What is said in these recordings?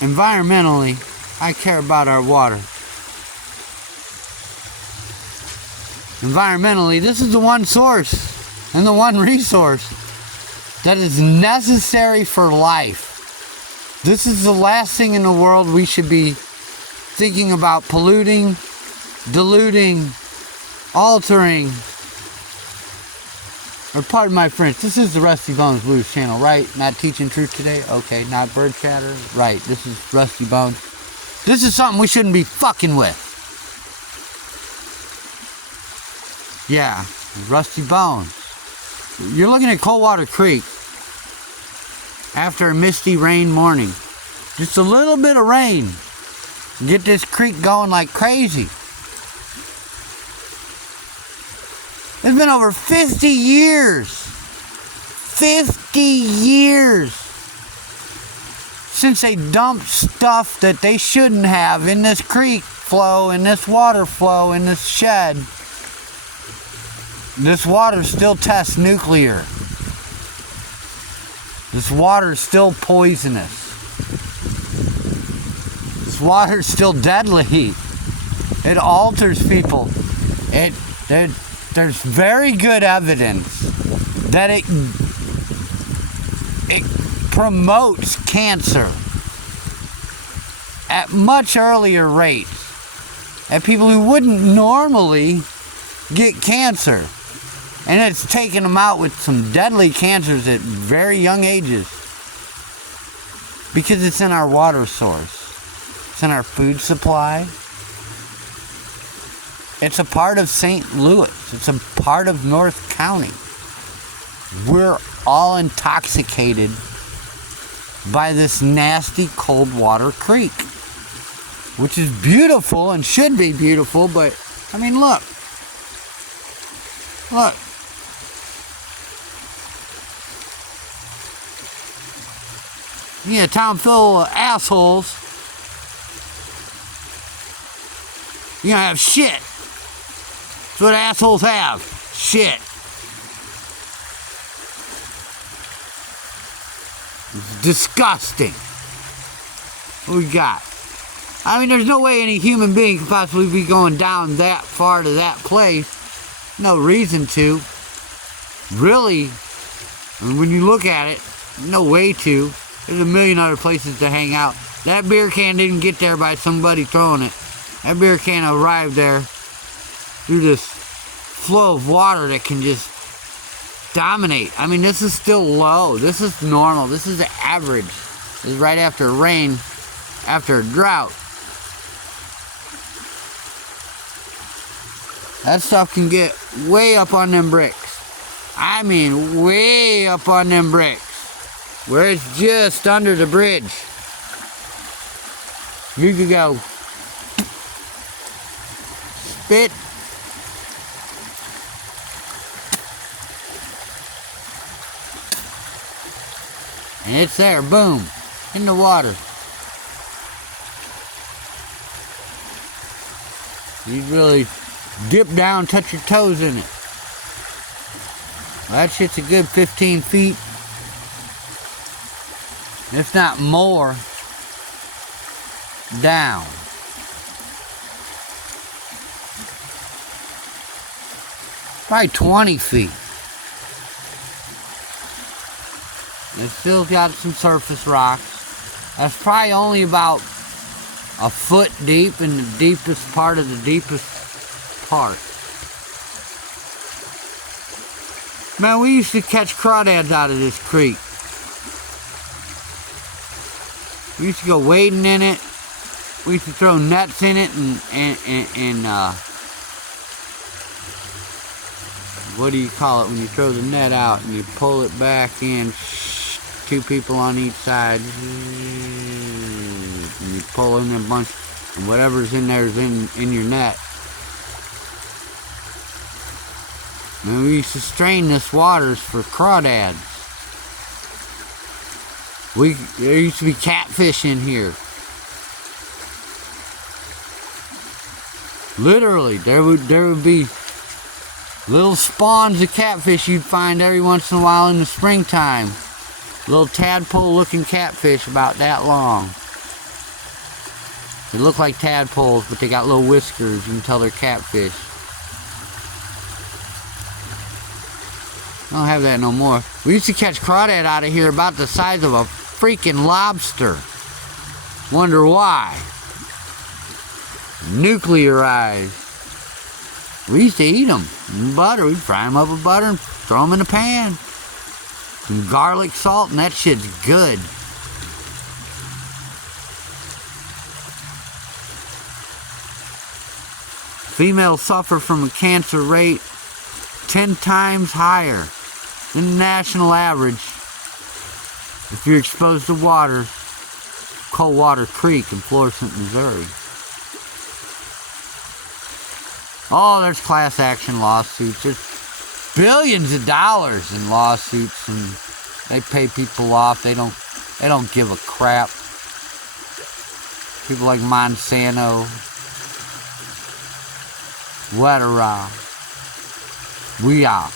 environmentally, I care about our water. Environmentally, this is the one source and the one resource that is necessary for life. This is the last thing in the world we should be thinking about polluting, diluting, altering. Or pardon my French, this is the Rusty Bones Blues channel, right? Not teaching truth today? Okay, not bird chatter? Right, this is Rusty Bones. This is something we shouldn't be fucking with. Yeah, Rusty Bones. You're looking at Coldwater Creek after a misty rain morning. Just a little bit of rain. Get this creek going like crazy. It's been over 50 years. 50 years since they dumped stuff that they shouldn't have in this creek flow, in this water flow, in this shed. This water still tests nuclear. This water is still poisonous. This water is still deadly. It alters people. There's very good evidence that it promotes cancer at much earlier rates at people who wouldn't normally get cancer. And it's taken them out with some deadly cancers at very young ages. Because it's in our water source. It's in our food supply. It's a part of St. Louis. It's a part of North County. We're all intoxicated by this nasty Coldwater Creek. Which is beautiful and should be beautiful, but, I mean, look. Look. Yeah, a town full of assholes. You're gonna have shit. That's what assholes have. Shit. It's disgusting. What we got? I mean, there's no way any human being could possibly be going down that far to that place. No reason to. Really, when you look at it, no way to. There's a million other places to hang out. That beer can didn't get there by somebody throwing it. That beer can arrived there through this flow of water that can just dominate. I mean, this is still low. This is normal. This is the average. This is right after rain, after a drought. That stuff can get way up on them bricks. I mean, way up on them bricks. Where it's just under the bridge. You could go spit. And it's there, boom, in the water. You really dip down, touch your toes in it. Well, that shit's a good 15 feet. If not more, down. Probably 20 feet. It's still got some surface rocks. That's probably only about a foot deep in the deepest part of the deepest part. Man, we used to catch crawdads out of this creek. We used to go wading in it. We used to throw nets in it and what do you call it when you throw the net out and you pull it back in? Two people on each side. And you pull in a bunch, and whatever's in there is in your net. And we used to strain this waters for crawdads. There used to be catfish in here. Literally, there would be little spawns of catfish you'd find every once in a while in the springtime. Little tadpole looking catfish about that long. They look like tadpoles, but they got little whiskers. You can tell they're catfish. I don't have that no more. We used to catch crawdad out of here about the size of a freaking lobster. Wonder why. Nuclearized. We used to eat them in butter. We'd fry them up with butter and throw them in the pan. Some garlic, salt, and that shit's good. Females suffer from a cancer rate 10 times higher than the national average if you're exposed to water. Coldwater Creek in Florissant, Missouri. Oh, there's class action lawsuits. There's billions of dollars in lawsuits, and they pay people off. They don't give a crap. People like Monsanto, Wetera, we are.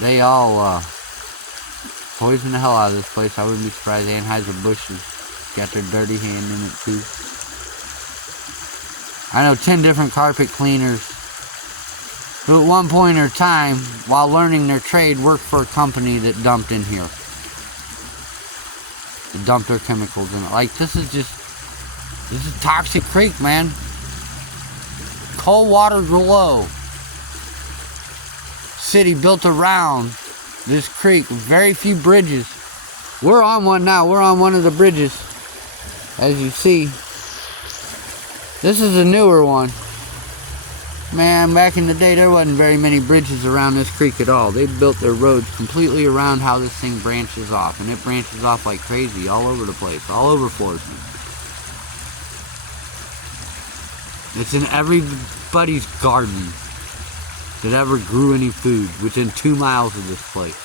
They all poison the hell out of this place. I wouldn't be surprised Anheuser-Busch has got their dirty hand in it too. I know 10 different carpet cleaners who at one point in time, while learning their trade, worked for a company that dumped in here. They dumped their chemicals in it. Like, this is toxic creek, man. Coldwater Glow. City built around this creek with very few bridges. We're on one now. We're on one of the bridges, as you see. This is a newer one. Man, back in the day, there wasn't very many bridges around this creek at all. They built their roads completely around how this thing branches off. And it branches off like crazy all over the place, all over Florissant. It's in everybody's garden that ever grew any food within 2 miles of this place.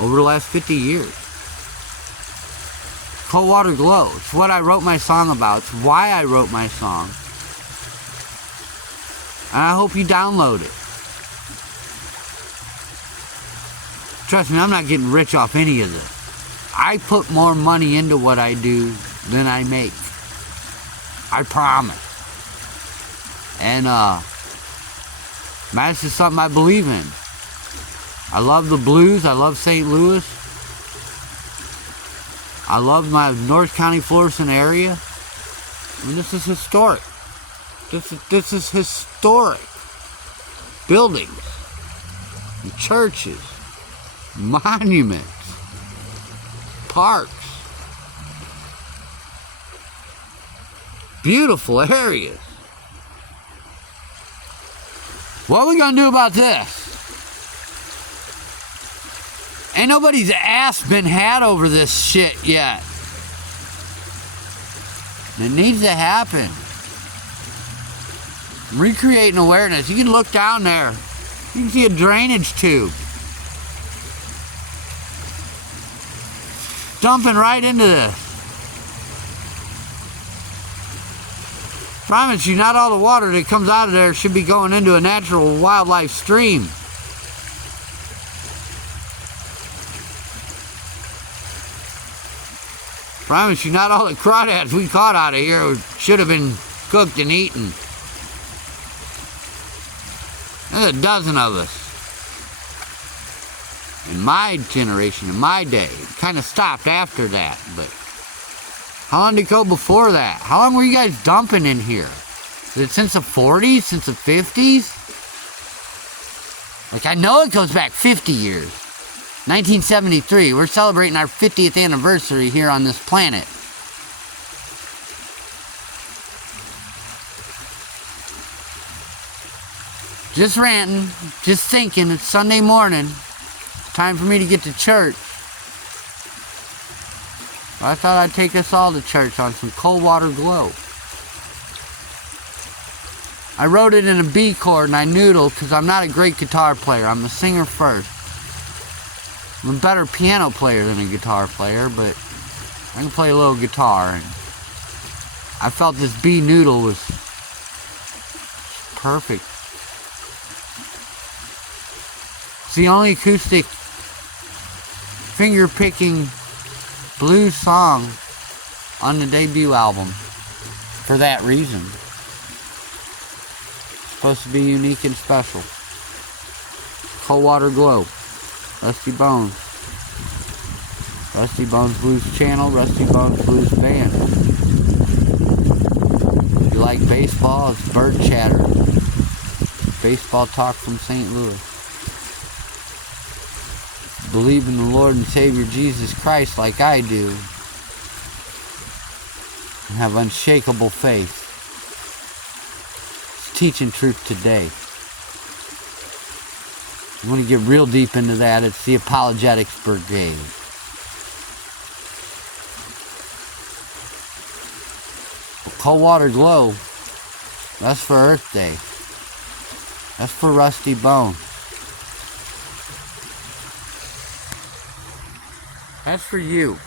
Over the last 50 years. Coldwater Glow. It's what I wrote my song about. It's why I wrote my song. And I hope you download it. Trust me, I'm not getting rich off any of this. I put more money into what I do than I make. I promise. And that's just something I believe in. I love the blues. I love St. Louis. I love my North County, Florissant area. I mean, this is historic. This is historic. Buildings, churches, monuments, parks. Beautiful areas. What are we gonna do about this? Ain't nobody's ass been had over this shit yet. It needs to happen. I'm recreating awareness. You can look down there. You can see a drainage tube. Dumping right into this. Promise you, not all the water that comes out of there should be going into a natural wildlife stream. Promise you, not all the crawdads we caught out of here should have been cooked and eaten. There's a dozen of us. In my generation, in my day, it kind of stopped after that, but how long did it go before that? How long were you guys dumping in here? Is it since the 40s? Since the 50s? Like, I know it goes back 50 years. 1973. We're celebrating our 50th anniversary here on this planet. Just ranting. Just thinking. It's Sunday morning. Time for me to get to church. I thought I'd take us all to church on some Coldwater Glow. I wrote it in a B chord and I noodled because I'm not a great guitar player. I'm the singer first. I'm a better piano player than a guitar player, but I can play a little guitar. And I felt this B noodle was perfect. It's the only acoustic finger-picking blues song on the debut album for that reason. It's supposed to be unique and special. Coldwater Glow, Rusty Bones. Rusty Bones Blues Channel, Rusty Bones Blues Band. If you like baseball, it's bird chatter. Baseball talk from St. Louis. Believe in the Lord and Savior Jesus Christ like I do, and have unshakable faith. It's teaching truth today. You want to get real deep into that, it's the Apologetics Brigade. Coldwater Glow, that's for Earth Day. That's for Rusty Bone. That's for you.